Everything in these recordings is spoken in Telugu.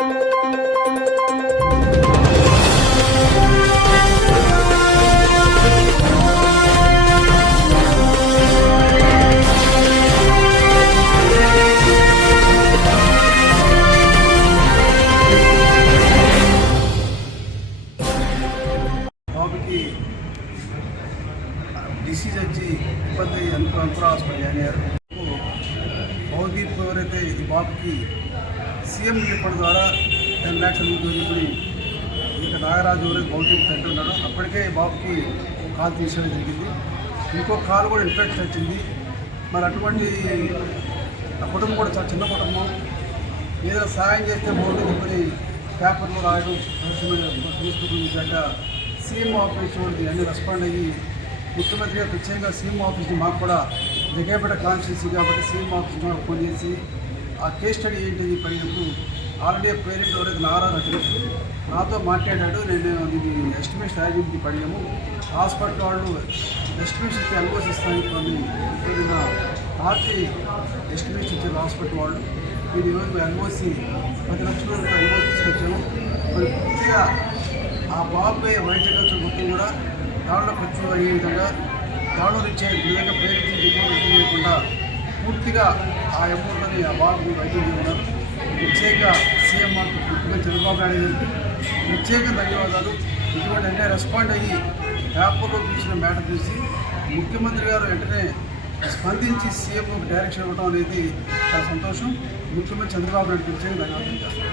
బాబుకి డిసీజ్ వచ్చి ఇబ్బంది అనుకున్న హాస్పిటల్ జాయిన్ అయ్యారు. భౌదీప్ ఎవరైతే ఈ బాబుకి సీఎం రిపోర్ట్ ద్వారా 10 lakhs ఇప్పుడు ఇక నాగరాజు ఎవరైతే భౌదీప్ తండ్రి ఉన్నాడో అప్పటికే ఈ బాబుకి కాలు తీసేయడం జరిగింది. ఇంకో కాలు కూడా ఇన్ఫెక్షన్ వచ్చింది. మరి అటువంటి ఆ కుటుంబం కూడా చాలా చిన్న కుటుంబం. ఏదైనా సాయం చేస్తే బాగుంటుంది చెప్పని పేపర్లో రాయడం ఫేస్బుక్ చూశాక సీఎం ఆఫీస్ అన్ని రెస్పాండ్ అయ్యి ముఖ్యమంత్రి గారు ప్రత్యేకంగా సీఎం ఆఫీస్ని మాకు కూడా జగేపేట కాన్స్టిట్యూన్సీ కాబట్టి సీఎం ఆఫీస్ మాకు ఫోన్ చేసి ఆ కేస్ స్టడీ ఏంటి పడినప్పుడు ఆల్రెడీ పేరెంట్ ఎవరైతే నారాయణ తెలుసు నాతో మాట్లాడాడు. నేను దీన్ని ఎస్టిమేషన్ రాజీకి పడినాము. హాస్పిటల్ వాళ్ళు ఎస్టిమేషన్ ఇచ్చి అనుభవిస్తాను కొన్ని రాత్రి ఎస్టిమేషన్ ఇచ్చారు హాస్పిటల్ వాళ్ళు. మీరు ఈరోజు ఎల్ఓసి 10 లక్షల వరకు ఎల్ఓసి తీసుకొచ్చాము. మరి పూర్తిగా ఆ బాబుపై వైద్య ఖర్చు మొత్తం కూడా దాంట్లో ఖర్చు అయ్యే విధంగా దాంట్లో ఇచ్చే విధంగా పేరెంట్స్ చేయకుండా పూర్తిగా ఆ అమౌంట్ని ఆ బాబుని వైద్యం చేయడం ప్రత్యేకంగా సీఎం ముఖ్యమంత్రి చంద్రబాబు నాయుడు గారికి ప్రత్యేక ధన్యవాదాలు. ఇటువంటి అన్నీ రెస్పాండ్ అయ్యి పేపర్లో చూసిన మ్యాటర్ చూసి ముఖ్యమంత్రి గారు వెంటనే స్పందించి సీఎం డైరెక్షన్ ఇవ్వడం అనేది చాలా సంతోషం. ముఖ్యమంత్రి చంద్రబాబు నాయుడు ప్రత్యేక ధన్యవాదాలు చేస్తాను.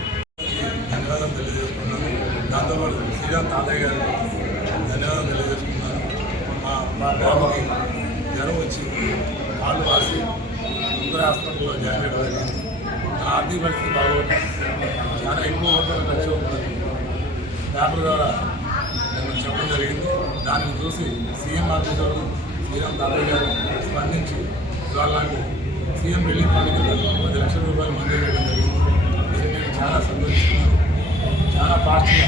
ధన్యవాదాలు తెలియజేసుకున్నాను. దాంతోపాటు శ్రీరామ్ తాతయ్య గారు ధన్యవాదాలు తెలియజేసుకున్నాను. మా బాబుకి జ్వరం వచ్చి కాళ్ళు వాసి ముందర హాస్పిటల్లో జాయిన్ చేయడం జరిగింది. నా ఆర్థిక పరిస్థితి బాగోదు, చాలా ఎక్కువ ఖర్చు అవుతుంది. పేపర్ ద్వారా నేను చెప్పడం జరిగింది. దానిని చూసి సీఎం ఆఫీసర్ శ్రీరామ్ తాతయ్య గారు స్పందించి ఇవాళ నాకు సీఎం రిలీఫ్ ఫండ్ కింద 10 లక్షల రూపాయలు మంజూరు చేయడం జరిగింది. దీన్ని నేను చాలా సంతోషిస్తున్నాను. చాలా ఫాస్ట్గా